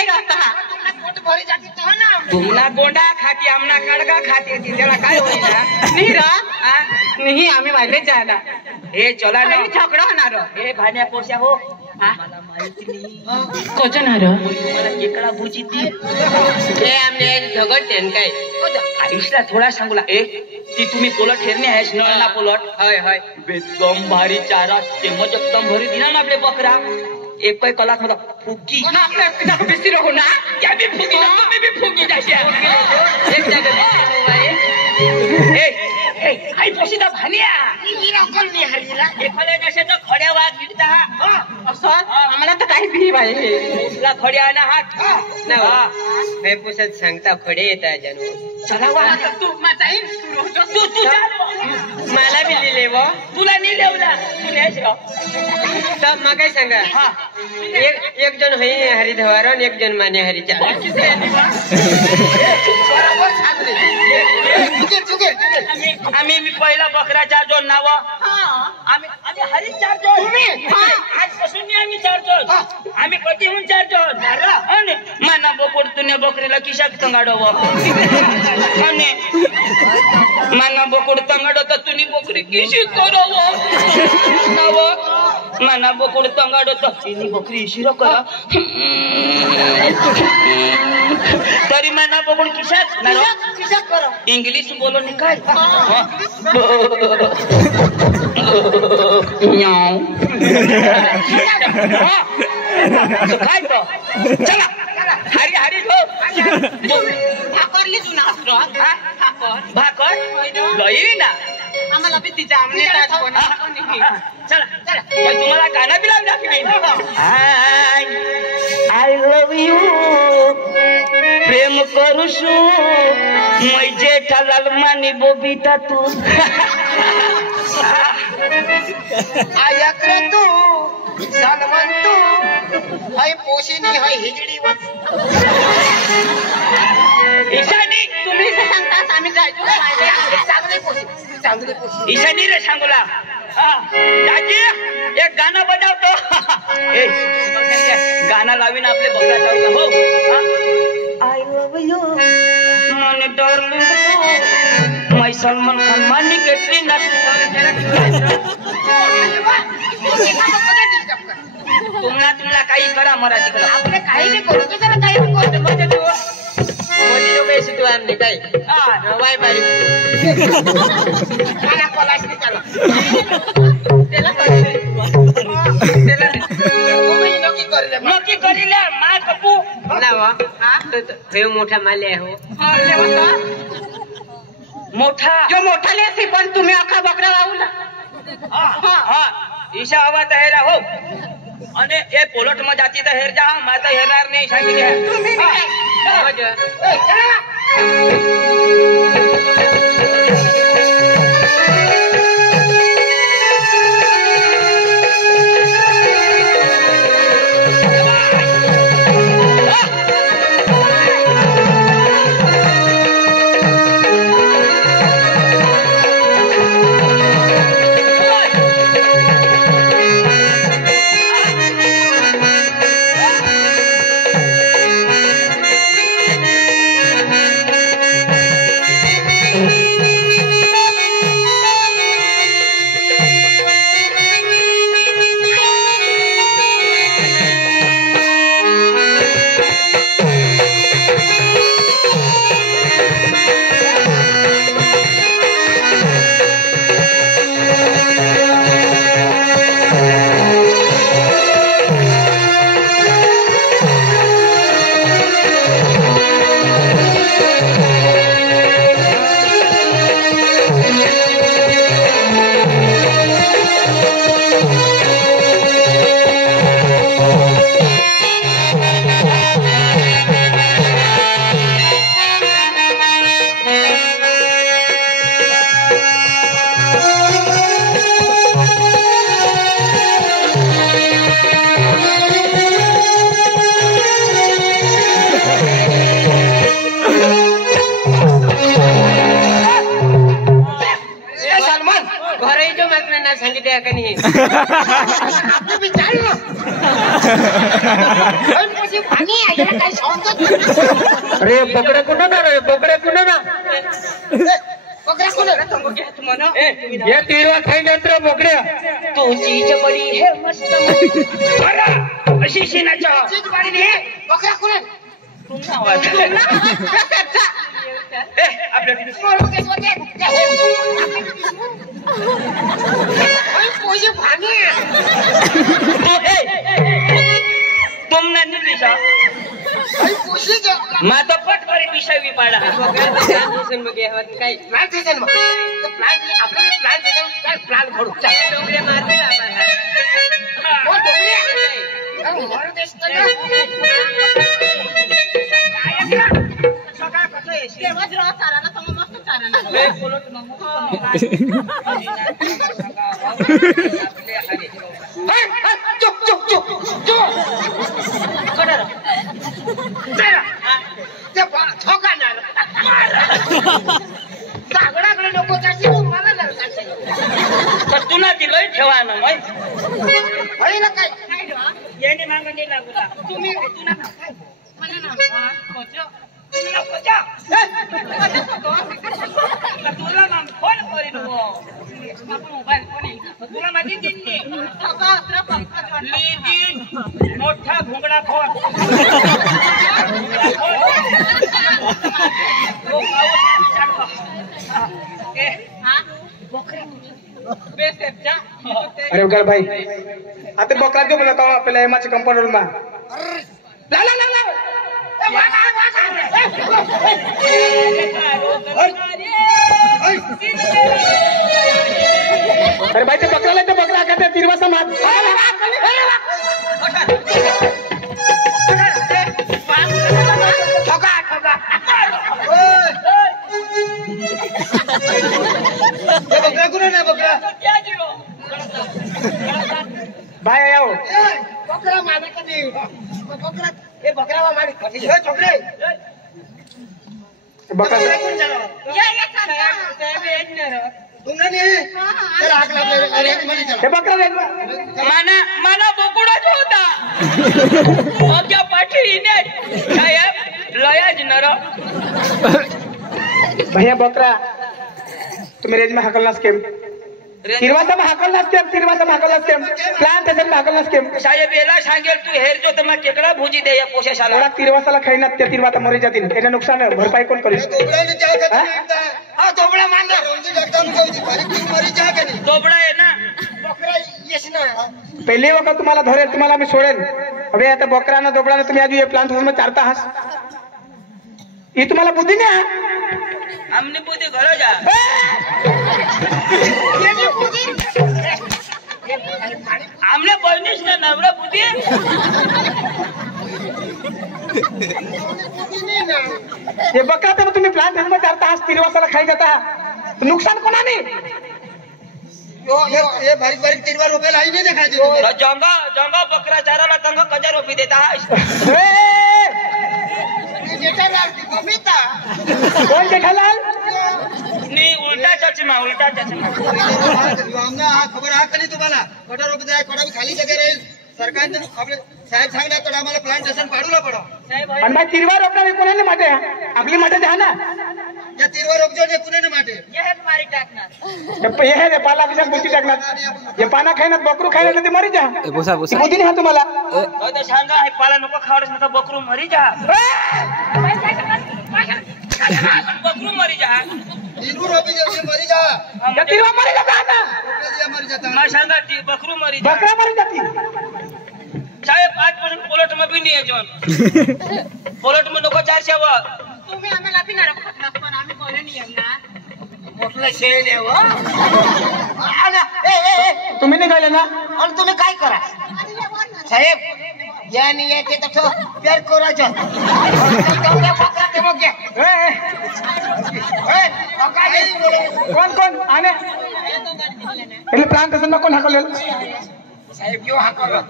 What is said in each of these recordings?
नहीं रहता तुमना गोंडा खाती आमना खड़गा खाती थी त्याला काय होईना नहीं रहा नहीं आम्ही वाले जाना हे चला ना झगड़ा होणार हे भाण्या पोरशा हो मला माहिती नाही कोजन हर मला केकडा भुजी ती हे आमने झगडतेन काय आयुष्याला थोडा सांगूला ए ती तुम्ही पोलट ठेरणे आहेस नळना पोलट होय होय बेदम भारी चारा ते मजकदम भरी दिना ना आपले बकरा एक कोई कलाक मतलब फुगी आपल्या पिता को बेसी रहो ना क्या भी फुगी ना तुम्ही भी फुगी जायचे एक जगह ए आई पोशीदा भानिया ही रकल नाही हरीला एखाद्या देशाचा खड्या वाघ विकता असं आम्हाला तर काही भी पाहिजे तुला खड्या ना हात ना हे पुसत सांगता खडे येता जानू चला वा तू माझाई तू मला बी लिहिले व तुला नाही लेवला तू लिहायचं तब मग काय सांगा हा एक जण होई हरिधवार आणि एक जण माने हरिचा आम्ही मी पहिला बकरा 4 जण नाव आम्ही हरी 4 जण आजपासून नाही आम्ही 4 जण आम्ही कधीहून 4 जण आणि माना बोकड तुने बकरीला किशाक तंगाडव आणि माना बोकड तंगाडव तर तुनी बकरी किशी करव नाव माना बोकड तंगाडव तर तिनी बकरी शिरो करा तरी माना बोकड किशाक करा इंग्लिश बोलो नहीं काय काय तो चला हरी हरी जो भाकरली जुना भाकर लई ना आम्हाला बी तिच्या आमने चला चला तुम्हाला गाणं बी लावून दाखवेन आय लव यू प्रेम करूशू मै जेठालाल मानी बोबिता तू आयक रे तू सलमान तू हाय पोशिनी हाय हिजडी ईशानी तुम्ही सांगता आम्ही जायचो चांगली पोशी ईशानी रे सांगूला दाजी एक गाणं बजावतो गाणं लावीन आपले बकरा जाऊ हो आय लव यू मने डार्लिंग मैं सलमान खान मानी केटली ना तुम्हाला काही करा मराठी करा आपले काही बी करू की जरा काही बी करू म्हणजे तू मोदी लोक ऐसी तू आमने काय वाय बारी मला कोलास नाही चला त्याला नोकी करीले मा कपू ना वा हे मोठा माले हो मोठा जो मोठा लेसी पण तुम्ही अख्खा बकरा लावला हा ईशा हवा तहेरा हो आणि ए पोलट म जाती तर हेर जा माता हेरणार नाही सांगितले तुम्ही सांगितले का नाही आपलं बी चालू पाणी आहे काय समजत अरे बोकडे कुठं ना रे बोकडे कुठं ना बकरा कोण या तिरवा खाईनंतर बोकड्या तू चीज बडी हे मस्त अशी शिनाच्या चीज बाडी ने बकरा कोण आपल्या पोजी भांगे तुमने नहीं पीसा भाई पोजी जो माता पट करे पीसा भी पाड़ा प्लांटेशन मध्ये हवत काय प्लांटेशन मग प्लांट आपलं प्लांटेशन काय प्लांट करू चल डोंगरे मारले आपण कोण डोंगरे अरे मोर देश तर सगळा कसं आहे शेवट राव चाराना तर मस्त चाराना मैं बोलो तो मम्मा चुप चुप चुप चुप ते ठोका ना दागडाकडे नको जाशी मला लढायचं पण तुला ती लई ठेवा ना मग होय ना काय याने मागं नाही लागला तुम्ही तुला ना काय मला ना कोचो तुला पचा तुला ना फोन करी नो मोबाईल फोन तुला माहिती दिली लीजिन मोठा घुंगडा फोन अरे उगार भाई आता बकरा जो बोला कहो पहले एमा से कंपाउंड में ला ला ला ला अरे भाई तो बकरा ले तो बकरा कहते तिरवा समाज ठोका ठोका बकरा कुठे नाही बकरा भाई आओ बकरा माने कधी बकरा हे बकरा वा माने कधी हे छोकरे बकरा तुम्हाला नाही तर आग लागले अरे मध्ये चला हे बकरा ले मला बोकुडाच होता ओक्या पाठीने साहेब लयाज नर भैया बकरा तुम्ही रेंज में हाकलना स्कीम तिरवा सब हाकलना स्कीम प्लांट असेल हाकलना स्कीम साहेब याला सांगेल तू हेर जो तर मग केकडा भुजी दे या पोशेशाला एवढा तिरवासाला खाईना त्या तिरवा मरे जातील याने नुकसान भरपाई कोण करील दोबळ्याने चहा खाते हा दोबळा मानला रोजी जगता मुकावती बारीक मरी चहा का नाही दोबडा आहे ना बकरा येस ना पहिली वखत तुम्हाला धरेल तुम्हाला मी सोडेल अबे आता बकरानं दोबडानं तुम्ही आज ये प्लांट हाऊस में चारता आहात ही तुम्हाला बुद्धी नाही हमने बुद्धी घरो जा हमने बनिश ना नवरा बुद्धी हे बकरा तर तुम्ही प्लांट हाऊस में चारता आहात तिरवासाला खाई जाता नुकसान कोणाने ये बारीक बारीक तिरवा रुपये लाई नाही देखायचे जंगा जंगा बकरा चाराला तंग 1000 रुपये देता है कोण जेठालाल नी उल्टा चचमा हा खबर हा कधी तुम्हाला कोटा रुपये जाय कोटा भी खाली जगह राहील सरकारने आपले साहेब सांगणार तर आम्हाला प्लांटेशन पाडूला पडो आणि मग तिरवा रोपणा कोणाने माटे आपली माटे द्या ना या तिरवा रोपजो ने कुणाने माटे हे हे पाला कशा गोष्टी टाकणार हे पाना खायनात बकरू खायला ते मरी जा बुद्धी नाही तुम्हाला तो सांगा हे पाला नको खावडस ना बकरू मरी जा बकरू मरी जा तिरवा रोपी जल्दी मरी जा या तिरवा मरी जाता ना रुपये मरी जाता मा सांगा ती बकरू मरी जा बकरा मरी जाती साहेब आजपासून पोलट में भी नहीं है जोन पोलट में नको 400 व तुम्ही आम्हाला पिणार पण आम्ही कोणी नाही येणार मोठलं शेण आहे व तुम्ही निघाले ना आणि तुम्ही काय करा साहेब यानी येते तर प्यार करायचं कोण कोण आने प्लांट असं कोण हाकलेलं साहेब क्यों हाकलो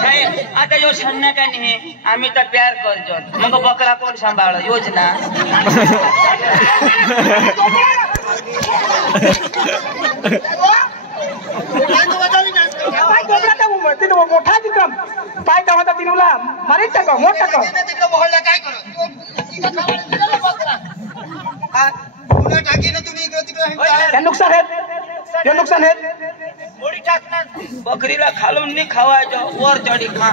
साहेब आता यो सन्ना का नाही आम्ही तर प्यार करतो मग बकरा कोण सांभाळ योजना तिथं मोठा चित्रम पाय धावता तिनुला मारीत टाका मोठ टाका तिकडे मोहळला काय करा पुन्हा टाकी ना तुम्ही इकडे तिकडे हे नुकसान आहेत हे नुकसान आहेत मोडी टाकणार बकरीला खालून नाही खावायचं वर चढी खा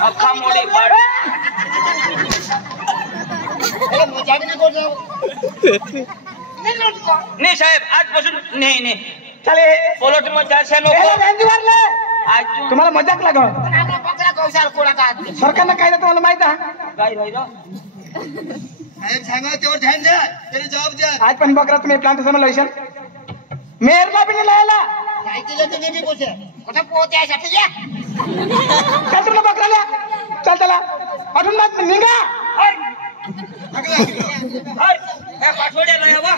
अख्खा मोडी पाड नाही साहेब आजपासून नाही चाले पोलट मग जास्त नको आज तुम्हाला मजाक लागा सरकारनं काय तुम्हाला माहित आहे काय राहिलं साहेब सांगा तेव्हा ध्यान द्या तरी जबाब द्या आज पण बकरा तुम्ही प्लांट समोर लयशन मेरला बी लायला काय केलं तुम्ही बी पोचा कुठं पोचायसाठी या काय तुला बकराला चल चला अजून मत निघा पाठवड्याला यावा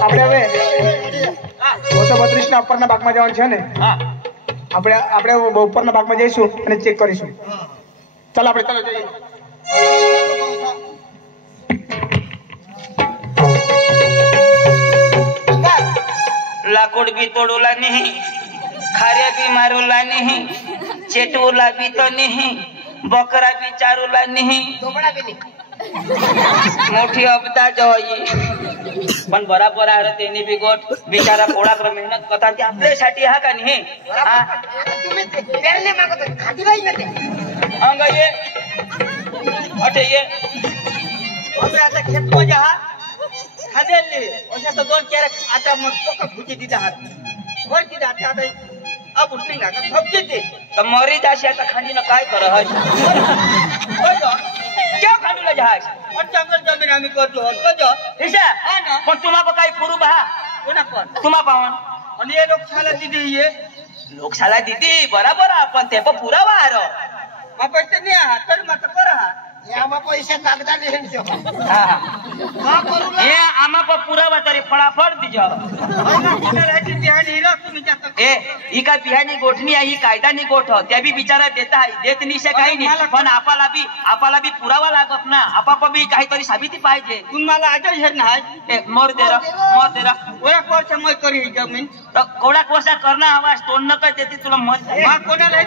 आपल्या वे होतं बत्रीस ना ઉપરના ભાગમાં જવાનું છે ને આપણે ઉપરના ભાગમાં જઈશું અને ચેક કરીશું ચાલો આપણે ચાલો જઈએ लाकूड बी तोडूला नाही खाऱ्या बी मारूला नाही चेटूला बी तो नाही बकरा बी चारूला नाही मोठी अपदा जवाई पण बराबर आहे त्यांनी बी गोट बिचारा पोळाकडे मेहनत करतात ते आपल्यासाठी हा का नाही अंग ये अटे ये आता खेत मध्ये हा खादेले अशा तर दोन कॅरेट आता मग पक्का फुटी दिला हात वर दिला आता अब उठणे का खपते ते तर मरी जाशी आता खांडीनं काय कर क्या खांडूला जहाज पण जंगल जमीन आम्ही करतो कजो हिशा पण तुम्हाला काही पुरू बहा कोणा पण तुम्हा पावन आणि हे लोकशाला दिदी ये लोकशाला दिदी बराबर आपण ते पण पुरावा आरो मग पैसे नाही आहात तर मत करा आम्हा पैसे कागदा लिहिण हे आम्हा पण पुरावा तरी फटाफट दिजो ए ही काय बिहानी गोठणी आहे ही कायदानी गोठ त्या बी बिचारा देत आहे देत निशे काही नाही पण आपाला बी पुरावा लागत ना आपाप बी काहीतरी साबिती पाहिजे तुम्हाला आजच हे नाही मोर दे ओळख वर्ष मग करी जमीन कोळाक वर्ष करणं हवास तोंड नका देते तुला मन कोणाला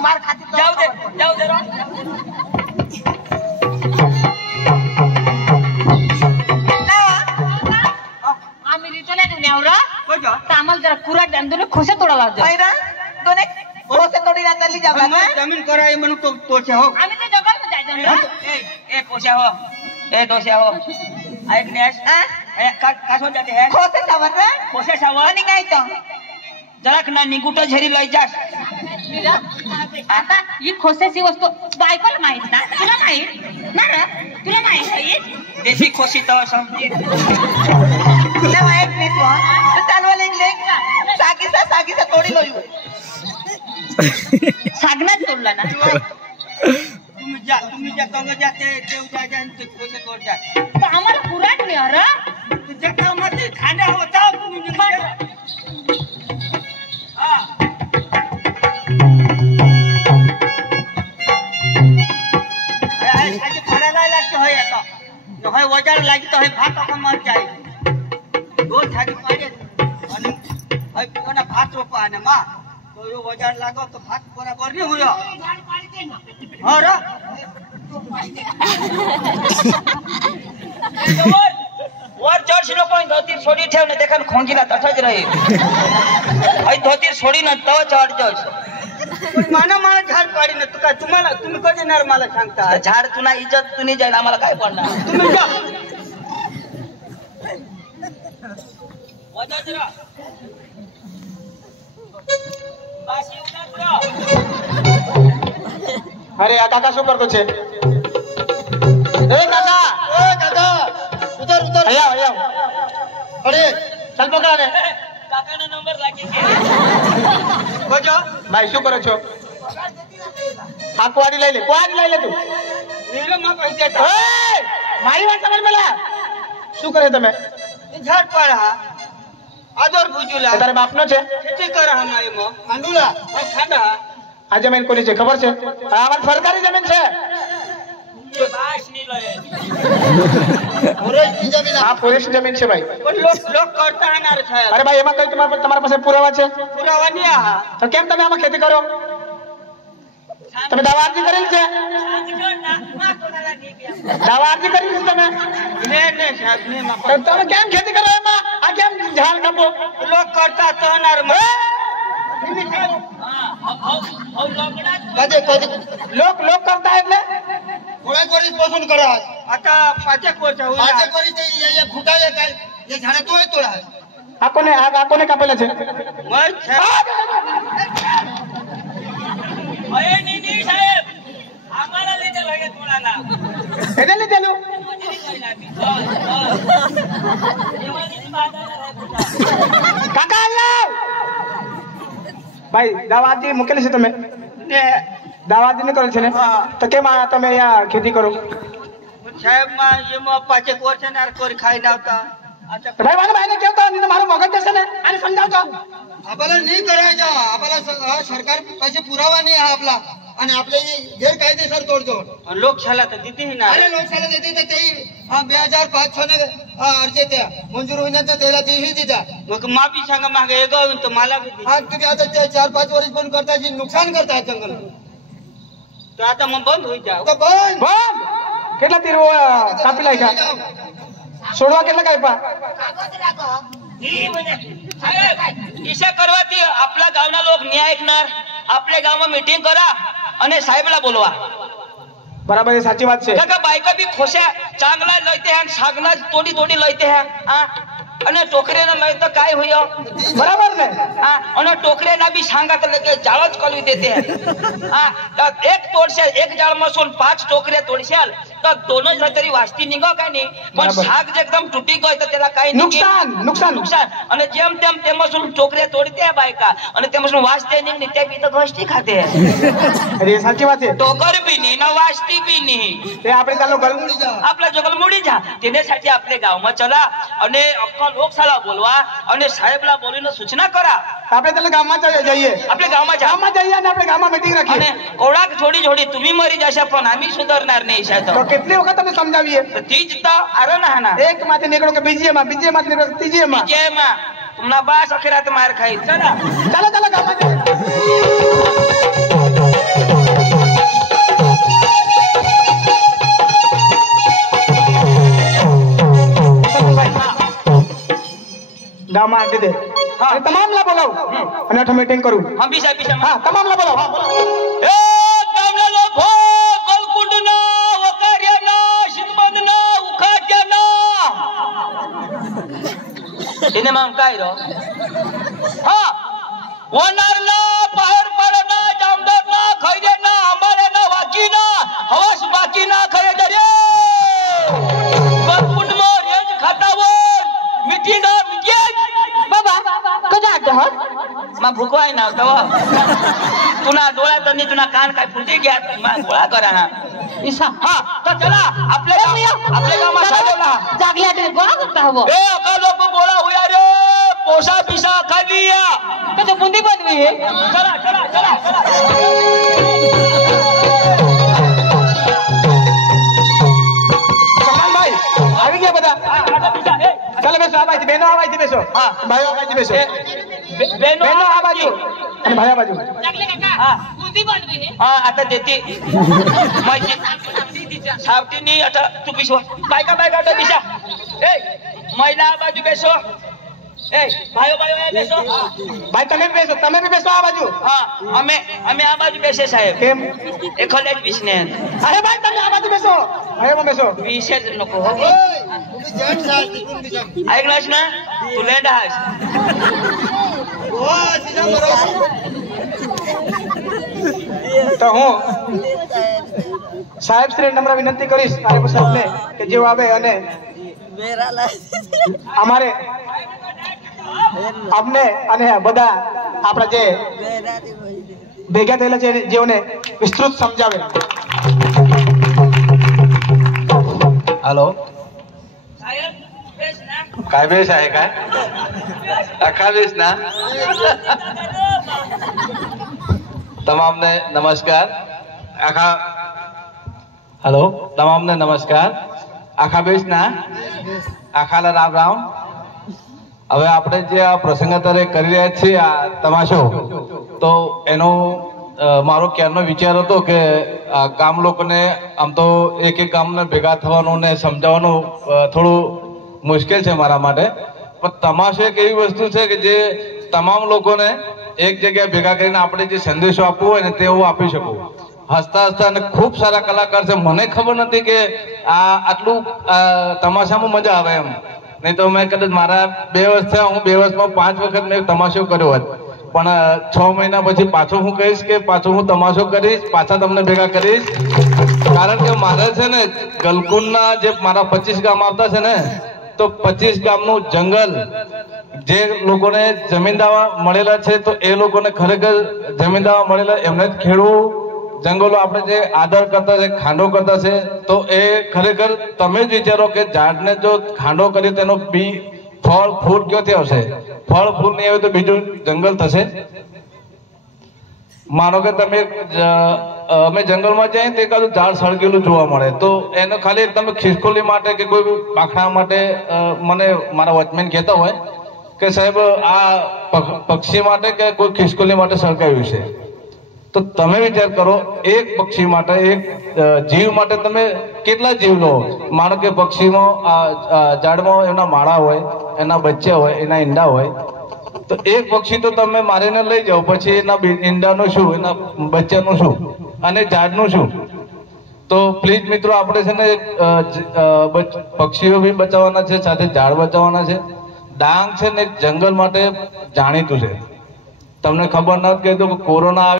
मार खाती जाऊ दे आम्ही रिटोला दुनियावर आम्हाला जरा कुरा दोन खोसे तोडा लागतो दोन खोसे तोडी चालली जमीन कराय म्हणून तोच्या हो आम्ही ते जंगल मध्ये जायचं ए पोशा हो ए दोषा हो ऐक नेश काय जाते है खोसे सावत पोशा सावत आणि काय तर जरा ना निगुट झरी लय जास आता ही खोसेची वस्तू बायकोला माहित ना तुला माहित ना रे तुला माहित आहे देशी खोशी तो समजी तुला माहित नाही तू चालवायला लेक सागीचा तोडी लोय सागनात तोडला ना तुम्ही ज्या कंग जाते देव जाते ते खोसे तोड जा तर आम्हाला पुराण नाही अरे तुझ्या कामात खाण्या होता तुम्ही वजार लागी तो भात अपन मर जाए दो थाली पाड़े भात रोप आने माँ तो यो वजार लागो तो भात बराबर नहीं हुआ हाँ वर चर्च लोग धोती छोड़ी ठेव ने देखा खोंगीला तठज रही धोती छोड़ी न तो चढ़ जाओ माना मला झाड पाडी ना तुका तुम्हाला तुम्ही कधी येणार मला सांगता झाड तुला इज्जत तुनी जाईल आम्हाला काय पडणार तुम्ही जा वजाजरा बाशी उतारा अरे आ काका શું કરતો છે એ કાકા ઉતર આયા અરે ચાલ પકડાને કાકાનો નંબર લાગી ગયો બોજો ભાઈ શું કરો છો આ કુવાડી લઈ લે તું નીલો માં કહી દેતા એ મારી વાત સમજ મેલા શું કરે તમે ઝાડ પાડા આદર ભુજુલા તારા બાપનો છે ખેતી કરે હમાય મો ખાંડુલા ખાંડા આ જમીન કોની છે ખબર છે આ અમારી સરકારી જમીન છે ये बास नहीं लगे ફોરેસ્ટની જમીન આ ફોરેસ્ટ જમીન છે ભાઈ. પણ લોક કરતા ના રે સાહેબ અરે ભાઈ એમાં કઈ તમારા પાસે પુરાવા છે? પુરાવા નહીં આ તો કેમ તમે આમાં ખેતી કરો? તમે દાવા અરજી કરેલી છે? દાવા અરજી કરેલી છે તમે? ને ને સાહેબ ને માં તો તમે કેમ ખેતી કરો એમાં? આ કેમ ઝાડ કાપો? લોક કરતા તો ના રે કાજે કાજે લોક કરતા એટલે થોડાક વર્ષ પસંદ કરા आता 5 वर्ष होईल પાછે કરી તે એ ફૂટાય કાય એ ઝાડે તોય તોડા આકોને કાપેલા છે? मग अरे नहीं साहेब आम्हाला लिहिलं पाहिजे कोणाला એને લીધેલું? કાકા આવો ભાઈ. દાવા અરજી મૂકેલી છે તમે? ને દાવા અરજી નહીં કરેલ છે ને? તો કેમ તમે અહીંયા ખેતી કરો? साहेब માં એમાં 5 વર્ષ ના કોરી ખાઈ નાવતા आता ભાઈ મને ભાઈને કહેતો નહીં તો મારું મગજ જશે ને. આને સમજાવજો. आपल्याला नाही करायचं आपल्याला सरकार पैसे पुरावा नाही हा आपला आणि आपले गैरकायदेसर तोडजोड लोकशाला तर देते ना अरे लोकशाला देते तर तेही 2005 ने अर्ज त्या मंजूर होईनाचं त्याला तेही देतात मग माफी सांगा मागे एक तर मला बी दे. हा तुम्ही आता ते 4-5 वर्ष बंद करताय नुकसान करताय जंगल तर आता मग बंद होई जाव तर बंद બોલ કેટલા તીર કાપી નાખ્યા? છોડવા કેટલા કાપ્યા? ઈશा કરવાથી આપલા ગામના લોક ન્યાય કરનાર આપલે ગામમાં મીટિંગ કરા અને સાહેબला બોલવા બરાબર એ સાચી વાત છે. કાકા બાઈકા બી ખોસ્યા ચાંગલા લઈતે હે સાગના તોડી લઈતે હે હા અને ટોકરેના લઈ તો કાઈ હોયો બરાબર ને? હા અને ટોકરેના બી સાંગા તો લગે જાળ જ કલવી દેતે હે હા તો એક તોડશે એક જાળમાં સોન 5 ટોકરે તોડશે તો દોનો જ તરી વાસ્તી નીગો કાઈ નહીં પણ બરાબર. સાગ જે એકદમ તૂટી ગયો તો તેલા કાઈ નહીં નુકસાન. અને જેમ તેમ તેમાં શું ટોકરે તોડતે હે બાઈકા અને તેમાં શું વાસ્તે નહીં ને તે બી તો ઘોસ્તી ખાતે હે અરે એ સાચી વાત છે. ટોકર બી નહીં ને વાસ્તી બી નહીં તે આપણે ચાલો ગલ आपला जंगल मोडी जा तेनेसाठी आपले गावમાં चला અને अक्का लोकशाला बोलवा અને સાહેબला બોલીને સૂચના કરા આપણે ચાલો ગામમાં જઈએ. આપણે ગામમાં જા ગામમાં જઈએ અને આપણે ગામમાં મીટિંગ અને રાખીએ. કોડાક જોડી तुम्ही मरी जाशा पण आम्ही सुधारणार नाही તો शायद કેટલી વખત તમે સમજાવીએ? तीच तर आरो ना ना એક માંથી નીકળો કે બીજી માં નીકળો કે ત્રીજી માં. जय मा तुम्हाला बास अखेरात मार खाई चला ચાલો ગામમાં જઈએ. ગામમાં આવી દે અને તમામલા બોલાવું અને અઠ મીટિંગ કરું. हम भी साहेब હા તમામલા બોલાવો. ए गावना लोक गोलकुंडना वकार्याना शिंदमदना उखाट्याना એને માં काय रो हा वनारना पहाड पाडना जामदारना खैरेना आंबाळेना वाकीना हवास बाकीना खरे रे गोलकुंडमा रेंज खातावर मिठीना मिजेज बाबा कधी आठ आहोत मा भुकवाय ना तवा तुना डोळा तनी तुना कान काय फुटी गया मा गोळा करा हा ईशा हा तर चला आपल्या गावात साजवला जागल्या आठ गोळा करता हवं ए अका लोक बोला होया रे पोसा पिसा खाली या कधी बुंदी बनवी हे चला चला चला चला સલમાનભાઈ આવી ગયા બધા? ચાલો બેસો. આ બાજુ બેનો, આ બાજુ બેસો. હા. ભાઈઓ આ બાજુ બેસો. बेनो બેનો આ બાજુ અને ભાઈ આ બાજુ. जागले काका हा बुंदी बनवी हे हा आता देते माहिती सावटीनी आता तू पिशवा बायका आता पिशा ए महिला आ बाजू बेसो ए भाइयो ए बेसो ભાઈ તમે બી બેસો આ બાજુ. હા અમે આ બાજુ બેસે સાહેબ કેમ? એ ખલેજ વિસને અરે ભાઈ તમે આ બાજુ બેસો. ભાઈઓમાં બેસો. विशेष नको हो ओय, तुम्ही जेंट्स आहात तिकडून दिसा ऐकलास ना तू लेंड आहेस हो दिसा बरोबर તો હું સાહેબ શ્રી નમ્ર વિનંતી કરીશ સાહેબ સાહેબને કે જેઓ આવે અને અમારે અમને અને બધા આપણા જે ભેગા થયેલા છે જેઓને વિસ્તૃત સમજાવે. हॅलो साहेब बेस ना काय बेस आहे काय अखा बेस ना तमामने नमस्कार. आखा હેલો, તમામને નમસ્કાર. આખા બેસના આખાલા રામ રામ. હવે આપણે જે આ પ્રસંગ અત્યારે કરી રહ્યા છીએ આ તમાશો, તો એનો મારો ક્યારનો વિચાર હતો કે આ ગામ લોકોને આમ તો એક એક ગામને ભેગા થવાનું ને સમજાવવાનું થોડું મુશ્કેલ છે મારા માટે, પણ તમાશો એક એવી વસ્તુ છે કે જે તમામ લોકોને એક જગ્યાએ ભેગા કરીને આપણે જે સંદેશો આપવો હોય ને તે હું આપી શકું. હસતા હસતા અને ખૂબ સારા કલાકાર છે. મને ખબર નથી કે આ આટલું તમાશામાં મજા આવે એમ. નહીં તો મેં કદાચ મારા 2 વર્ષ થયા, હું 2 વર્ષમાં 5 વખત મેં તમાશો કર્યો હોત, પણ 6 મહિના પછી પાછો હું કહીશ કે પાછો હું તમાશો કરીશ, પાછા તમને ભેગા કરીશ. કારણ કે મારે છે ને ગલકુંડના જે મારા 25 ગામ આવતા છે ને, તો 25 ગામનું જંગલ જે લોકોને જમીનદાવા મળેલા છે, તો એ લોકોને ખરેખર જમીનદાવા મળેલા એમને જ ખેડવું, જંગલો આપણે જે આદર કરતા છે, ખાંડો કરતા છે, તો એ ખરેખર તમે જ વિચારો કે ઝાડને જો ખાંડો કર્યો તેનો બી ફળ ફૂલ ક્યાંથી આવશે? ફળ ફૂલ નહીં આવે તો બીજું જંગલ થશે. માનો કે તમે અમે જંગલમાં જઈએ તો એકાદું ઝાડ સળગેલું જોવા મળે, તો એને ખાલી તમે ખિસકોલી માટે કે કોઈ પાખડા માટે મને મારા વોચમેન કહેતા હોય કે સાહેબ આ પક્ષી માટે કે કોઈ ખિસકોલી માટે સળગાવ્યું છે, તો તમે વિચાર કરો એક પક્ષી માટે, એક જીવ માટે તમે કેટલા જીવ લો? માનો કે પક્ષીમાં ઝાડમાં એના માળા હોય, એના બચ્ચા હોય, એના ઈંડા હોય, તો એક પક્ષી તો તમે મારીને લઈ જાઓ, પછી એના ઈંડાનું શું, એના બચ્ચાનું શું અને ઝાડનું શું? તો પ્લીઝ મિત્રો, આપણે છે ને પક્ષીઓ બી બચાવવાના છે, સાથે ઝાડ બચાવવાના છે. ડાંગ છે ને જંગલ માટે જાણીતું છે. તમને ખબર નથી કે કોરોના